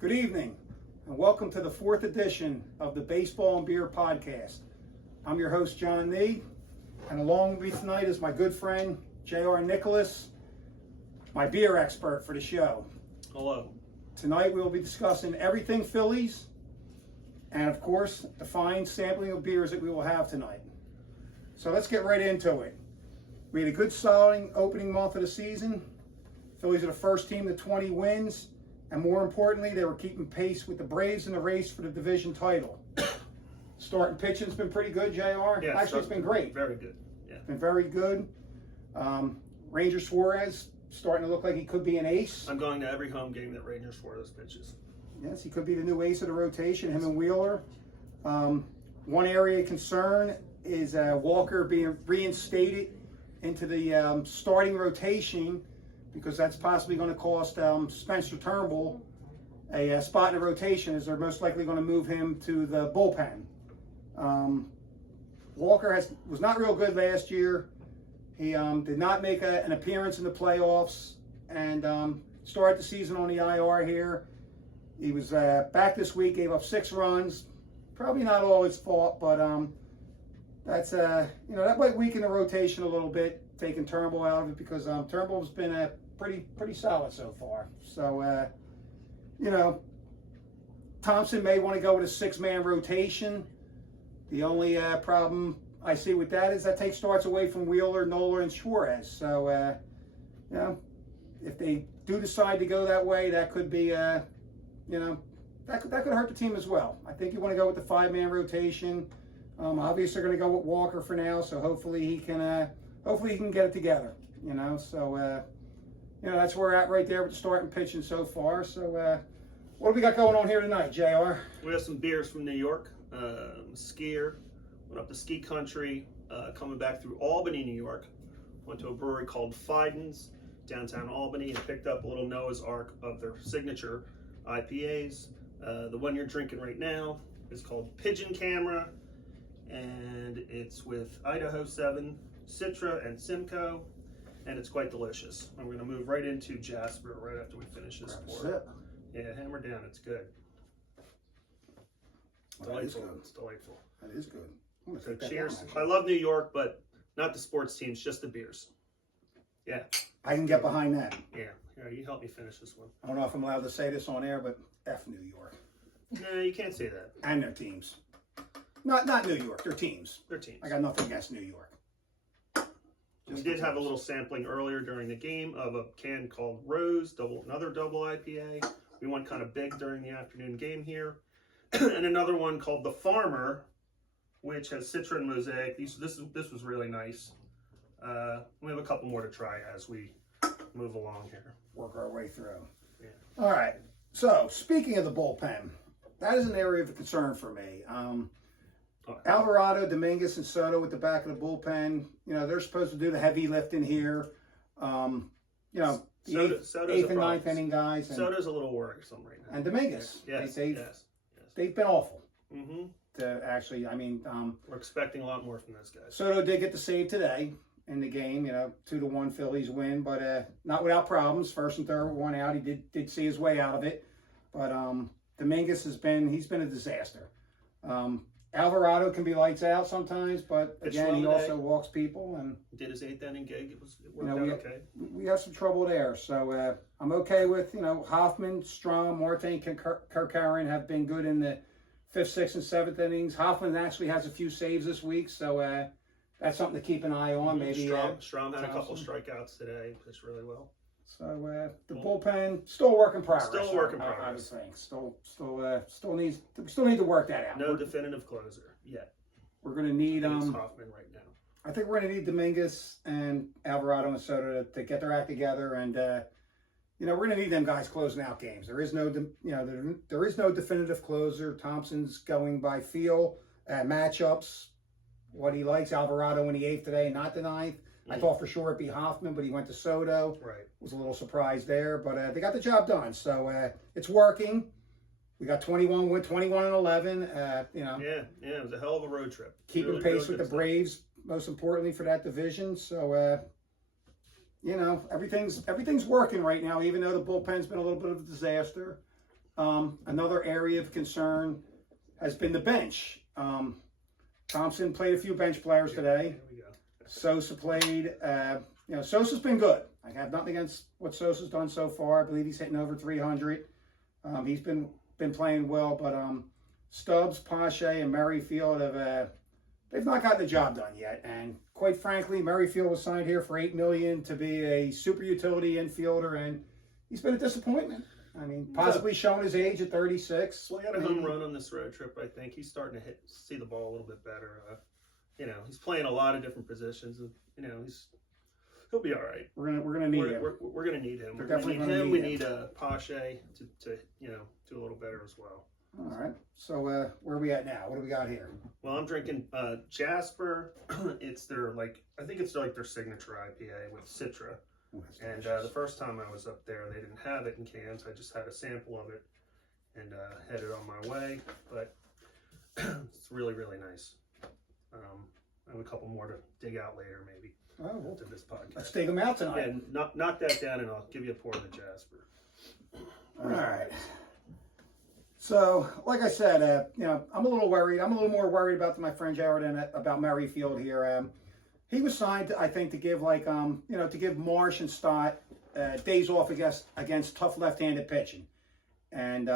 Good evening, and welcome to the 4th edition of the Baseball and Beer Podcast. I'm your host, John Nee, and along with me tonight is my good friend, J.R. Nicholas, my beer expert for the show. Hello. Tonight we will be discussing everything Phillies, and of course, the fine sampling of beers that we will have tonight. So let's get right into it. We had a good solid opening month of the season. Phillies are the first team to 20 wins. And more importantly, they were keeping pace with the Braves in the race for the division title. Starting pitching's been pretty good, JR. Yeah, Actually, it's been great. Very good. Yeah. Been very good. Ranger Suarez starting to look like he could be an ace. I'm going to every home game that Ranger Suarez pitches. Yes, he could be the new ace of the rotation, him and Wheeler. One area of concern is Walker being reinstated into the starting rotation, because that's possibly going to cost Spencer Turnbull a spot in the rotation, as they're most likely going to move him to the bullpen. Walker was not real good last year. He did not make an appearance in the playoffs and started the season on the IR here. He was back this week, gave up 6 runs. Probably not all his fault, but that's that might weaken the rotation a little bit, taking Turnbull out of it, because Turnbull's been pretty solid so far. So Thompson may want to go with a 6-man rotation. The only problem I see with that is that takes starts away from Wheeler, Nola, and Suarez. So if they do decide to go that way, that could be that could hurt the team as well. I think you want to go with the 5-man rotation. Obviously, they're going to go with Walker for now, so hopefully he can get it together. So that's where we're at right there with the starting pitching so far. So what do we got going on here tonight, JR? We have some beers from New York. Skier, went up to ski country, coming back through Albany, New York. Went to a brewery called Fiden's, downtown Albany, and picked up a little Noah's Ark of their signature IPAs. The one you're drinking right now is called Pigeon Camera, and it's with Idaho 7, Citra, and Simcoe, and it's quite delicious. I'm going to move right into Jasper right after we finish this pour. Yeah, hammer down. It's good. Delightful. It's delightful. That is good. So cheers. I love New York, but not the sports teams, just the beers. Yeah. I can get behind that. Yeah. Here, you help me finish this one. I don't know if I'm allowed to say this on air, but F New York. No, you can't say that. And their teams. Not New York, their teams. Their teams. I got nothing against New York. We did have a little sampling earlier during the game of a can called Rose, another double IPA. We went kind of big during the afternoon game here. And another one called The Farmer, which has Citra and Mosaic. This was really nice. We have a couple more to try as we move along here. Work our way through. Yeah. All right. So, speaking of the bullpen, that is an area of concern for me. Alvarado, Dominguez, and Soto with the back of the bullpen. They're supposed to do the heavy lifting here. The Soto's 8th and 9th inning guys. Soto's a little worrisome right now. And Dominguez. Yes. They've been awful. Mm-hmm. We're expecting a lot more from those guys. Soto did get the save today in the game. 2-1 Phillies win, but not without problems. First and third, 1 out. He did see his way out of it. But Dominguez he's been a disaster. Alvarado can be lights out sometimes, but again, he also walks people. And did his 8th inning gig. It worked out okay. We have some trouble there. So I'm okay with, Hoffman, Strom, Marte, Kirkaren have been good in the 5th, 6th, and 7th innings. Hoffman actually has a few saves this week, so that's something to keep an eye on. Maybe Strom had a couple strikeouts today. Pitched really well. So the bullpen still a work in progress. Still a work in progress. I would think. Still need to work that out. No definitive closer yet. We're going to need Hoffman right now. I think we're going to need Dominguez and Alvarado and Soto to get their act together, and we're going to need them guys closing out games. There is no definitive closer. Thompson's going by feel, matchups, what he likes. Alvarado in the 8th today, not the 9th. I thought for sure it'd be Hoffman, but he went to Soto. Right. Was a little surprised there, but they got the job done. So it's working. We got 21 and 11. Yeah, it was a hell of a road trip. Keeping pace with the Braves, most importantly for that division. So everything's working right now, even though the bullpen's been a little bit of a disaster. Another area of concern has been the bench. Thompson played a few bench players today. Here we go. Sosa played. Sosa's been good. I have nothing against what Sosa's done so far. I believe he's hitting over 300. He's been playing well, but Stubbs, Pache, and Merrifield have they've not gotten the job done yet. And quite frankly, Merrifield was signed here for $8 million to be a super utility infielder, and he's been a disappointment. I mean, possibly showing his age at 36. Well, he had a home run on this road trip. I think he's starting to see the ball a little bit better. He's playing a lot of different positions. He'll be all right. We're gonna need him. We're gonna need him. We're We're definitely gonna gonna need him. need We him. need Pache to do a little better as well. All right. So where are we at now? What do we got here? Well, I'm drinking Jasper. It's their I think it's like their signature IPA with Citra. Ooh, that's And delicious. the first time I was up there, they didn't have it in cans. I just had a sample of it and headed on my way. But it's really, really nice. I have a couple more to dig out later, maybe, well, after this podcast. let's take them out tonight. And knock that down, and I'll give you a pour of the Jasper. All right. So, like I said, I'm a little worried. I'm a little more worried about my friend Jared than about Merrifield here. He was signed, I think, to give to give Marsh and Stott days off against tough left-handed pitching, and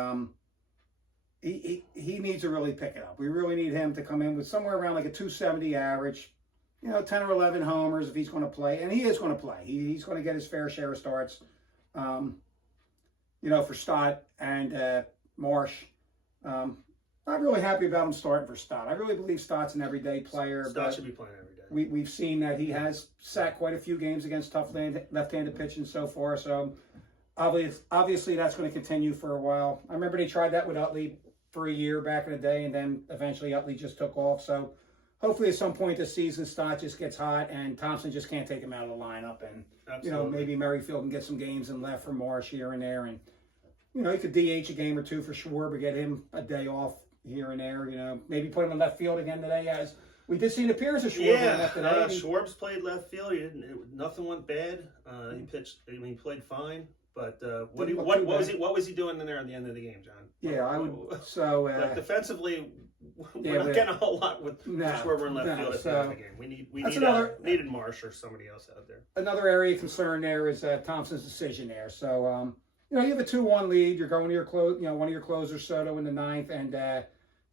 he needs to really pick it up. We really need him to come in with somewhere around like a 270 average, 10 or 11 homers if he's going to play, and he is going to play. He's going to get his fair share of starts, for Stott and Marsh. Not really happy about him starting for Stott. I really believe Stott's an everyday player. Stott should be playing every day. We've seen that he has sat quite a few games against tough left-handed pitching so far. So obviously that's going to continue for a while. I remember they tried that with Utley for a year back in the day, and then eventually Utley just took off. So hopefully at some point this season Stott just gets hot and Thompson just can't take him out of the lineup, and Absolutely. maybe Merrifield can get some games in left for Marsh here and there, and he could DH a game or two for Schwarber, get him a day off here and there. Maybe put him in left field again today, as we did see an appearance of Schwarber in left today. Schwarb's played left field. Nothing went bad. He pitched. He played fine. But what was he doing in there at the end of the game, John? Yeah, I would. So defensively, we're not getting a whole lot with Schwarber in left field at the end of the game. We needed Marsh or somebody else out there. Another area of concern there is Thompson's decision there. So you have a 2-1 lead. You're going to your one of your closers, Soto, in the ninth, and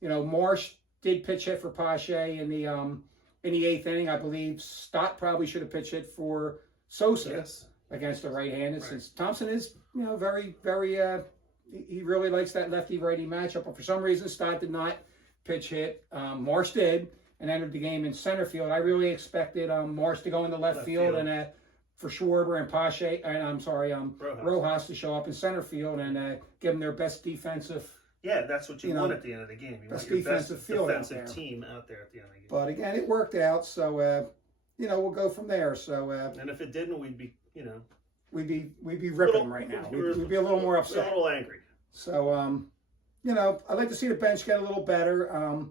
Marsh did pitch hit for Pache in the 8th inning. I believe Stott probably should have pitch hit for Sosa against the right-handed, since Thompson is very, very he really likes that lefty-righty matchup. But for some reason, Stott did not pitch hit. Marsh did, and entered the game in center field. I really expected Marsh to go in the left field and for Schwarber and Pache, and Rojas to show up in center field and give them their best defensive. Yeah, that's what you want at the end of the game. You want your defensive team out there at the end of the game. But again, it worked out, so we'll go from there. So and if it didn't, we'd be we'd be ripping them right now. We'd be a little more upset, a little angry. So I'd like to see the bench get a little better.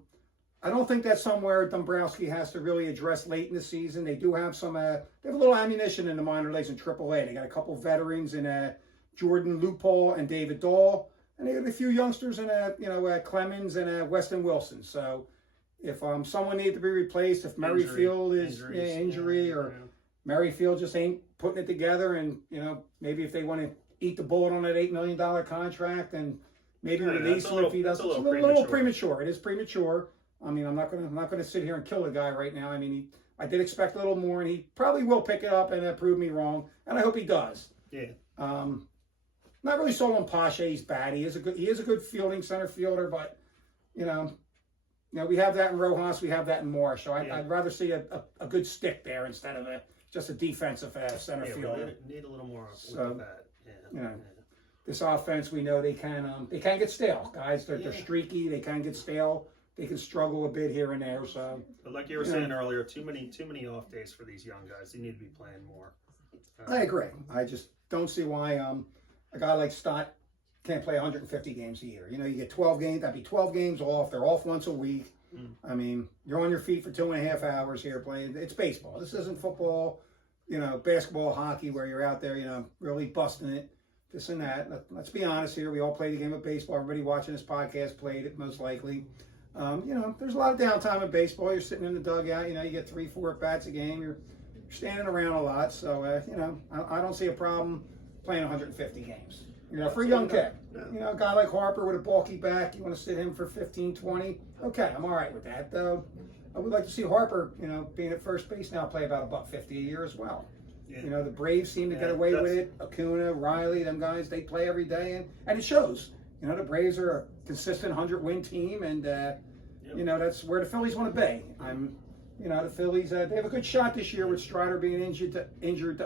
I don't think that's somewhere Dombrowski has to really address late in the season. They do have some. They have a little ammunition in the minor leagues in AAA. They got a couple veterans in Jordan Lupol and David Dahl, and they got a few youngsters in Clemens and Weston Wilson. So if someone needs to be replaced, if Merrifield is injury or Merrifield just ain't putting it together, and maybe if they want to eat the bullet on that $8 million contract and maybe release him if he doesn't. It's a little premature. It is premature. I mean, I'm not gonna sit here and kill the guy right now. I mean, I did expect a little more, and he probably will pick it up and prove me wrong, and I hope he does. Yeah. Not really sold on Pache. He's bad. He is a good fielding center fielder, but we have that in Rojas. We have that in Marsh. So I'd rather see a good stick there instead of just a defensive center fielder. We need a little more with that. This offense, we know they can get stale. Guys, they're streaky. They can get stale. They can struggle a bit here and there. So, but like you were saying earlier, too many off days for these young guys. They need to be playing more. I agree. I just don't see why a guy like Stott can't play 150 games a year. You get 12 games. That'd be 12 games off. They're off once a week. I mean, you're on your feet for 2.5 hours here playing. It's baseball. This isn't football, basketball, hockey, where you're out there, really busting it this and that. Let's be honest here. We all played the game of baseball. Everybody watching this podcast played it, most likely. There's a lot of downtime in baseball. You're sitting in the dugout. You get 3-4 at-bats a game. You're standing around a lot. So, I don't see a problem playing 150 games. For a young kid. A guy like Harper with a bulky back, you want to sit him for 15, 20. Okay, I'm all right with that, though. I would like to see Harper, being at first base now, play about $150 a year as well. Yeah. The Braves seem to get away with it. Acuna, Riley, them guys, they play every day, and it shows. The Braves are a consistent 100-win team, and that's where the Phillies want to be. The Phillies, they have a good shot this year with Strider being injured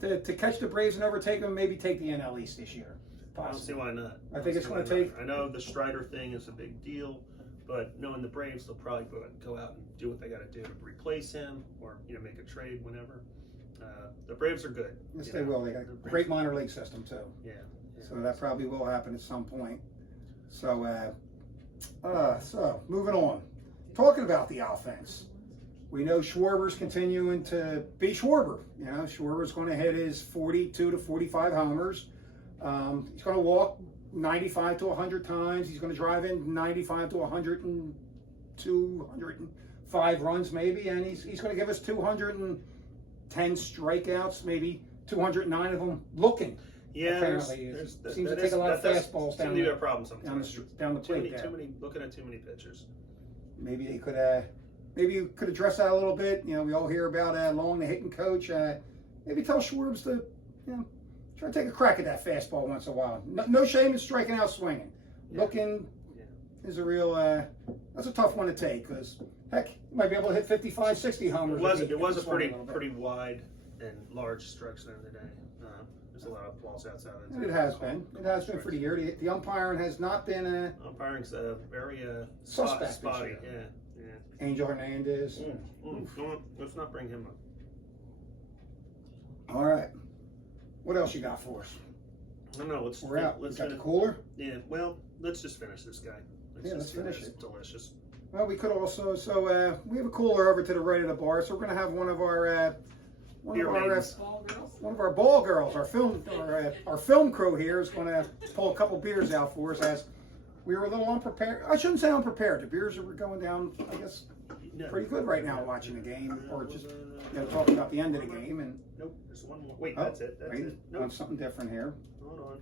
to catch the Braves and overtake them, maybe take the NL East this year. Possibly. I don't see why not. I think it's going to take. I know the Strider thing is a big deal, but knowing the Braves, they'll probably go out and do what they got to do to replace him, or make a trade whenever. The Braves are good. Yes, they will. They got a great minor league system too. Yeah. So that probably will happen at some point. So, moving on. Talking about the offense, we know Schwarber's continuing to be Schwarber. Schwarber's going to hit his 42 to 45 homers. He's going to walk 95 to 100 times. He's going to drive in 95 to 102, 105 runs maybe, and he's going to give us 210 strikeouts, maybe 209 of them looking. Yeah, apparently, seems to take a lot of fastballs down the problem sometimes. Down the plate. Looking at too many pitchers. Maybe they could. Maybe you could address that a little bit. We all hear about Long, the hitting coach. Maybe tell Schwarbs to, try to take a crack at that fastball once in a while. No shame in striking out swinging. Yeah. Looking is a real. That's a tough one to take because heck, you might be able to hit 55, 60 homers. It was a pretty wide and large stretch there today. There's a lot of balls outside of it. It has been. It has been for the year. The umpiring has not been. Umpiring's very suspect. Spotty. Yeah. Angel Hernandez. Let's not bring him up. All right. What else you got for us? I don't know. We're out. Let's got the cooler. Yeah. Well, let's just finish this guy. Let's finish it. Delicious. Well, we could also. So we have a cooler over to the right of the bar. So we're going to have one of our ball girls, our film crew here is going to pull a couple beers out for us as we were a little unprepared. I shouldn't say unprepared. The beers were going down, I guess, pretty good right now watching the game, or just talking about the end of the game. And nope, there's one more. Wait, that's it. That's it. Nope. Something different here. Hold on.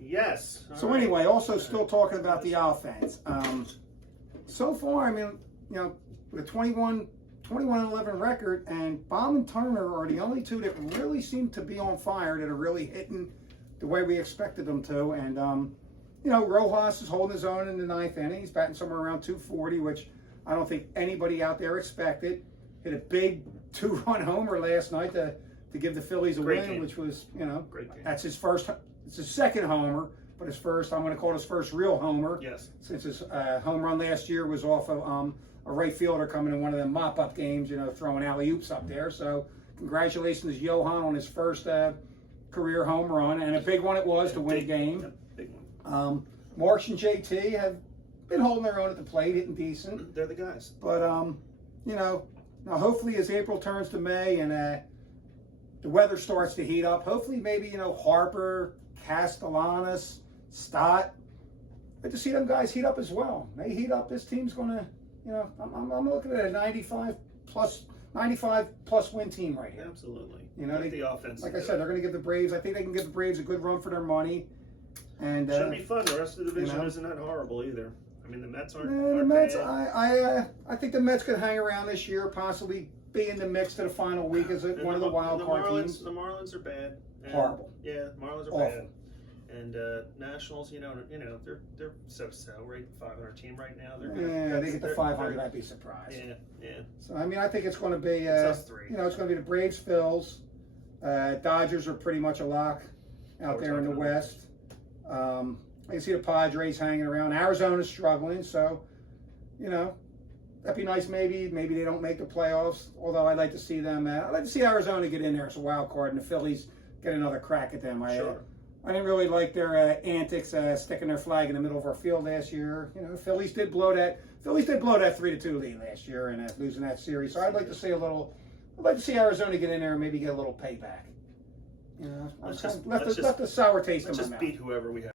Yes. So anyway, also still talking about the offense. So far, with a 21-11 record, and Baum and Turner are the only two that really seem to be on fire, that are really hitting the way we expected them to. And, Rojas is holding his own in the ninth inning. He's batting somewhere around 240, which I don't think anybody out there expected. Hit a big 2-run homer last night to give the Phillies a win, which was, great game. That's his first, it's his second homer, but his first, I'm going to call it his first real homer. Yes. Since his home run last year was off of a right fielder coming in one of them mop-up games, throwing alley-oops up there. So congratulations, Johan, on his first career home run, and a big one it was to win a game. Big one. Marsh and JT have been holding their own at the plate, hitting decent. They're the guys. But, now hopefully as April turns to May and the weather starts to heat up, hopefully maybe, Harper, Castellanos, Stott, I'd like to see them guys heat up as well. They heat up, this team's going to, I'm looking at a 95 plus win team right here. Absolutely. The offense. Like I said, they're going to give the Braves. I think they can give the Braves a good run for their money. And should be fun. The rest of the division isn't that horrible either. The Mets aren't. The Mets. I think the Mets could hang around this year, possibly be in the mix to the final week as one of the wild card teams. The Marlins are bad. Horrible. Yeah, Marlins are awful. bad. And Nationals, they're so-so, right? 500 team right now. They get to 500. I'd be surprised. Yeah. So I think it's going to be us three. It's going to be the Braves, Phils, Dodgers are pretty much a lock out there in the West. I can see the Padres hanging around. Arizona's struggling, so that'd be nice. Maybe they don't make the playoffs. Although I'd like to see them. I'd like to see Arizona get in there as a wild card, and the Phillies get another crack at them. Sure. I didn't really like their antics, sticking their flag in the middle of our field last year. Phillies did blow that 3-2 lead last year and losing that series. So I'd like to see I'd like to see Arizona get in there and maybe get a little payback. You know, Let's I'm just- left let's a sour taste in Let's my just mouth. beat whoever we have.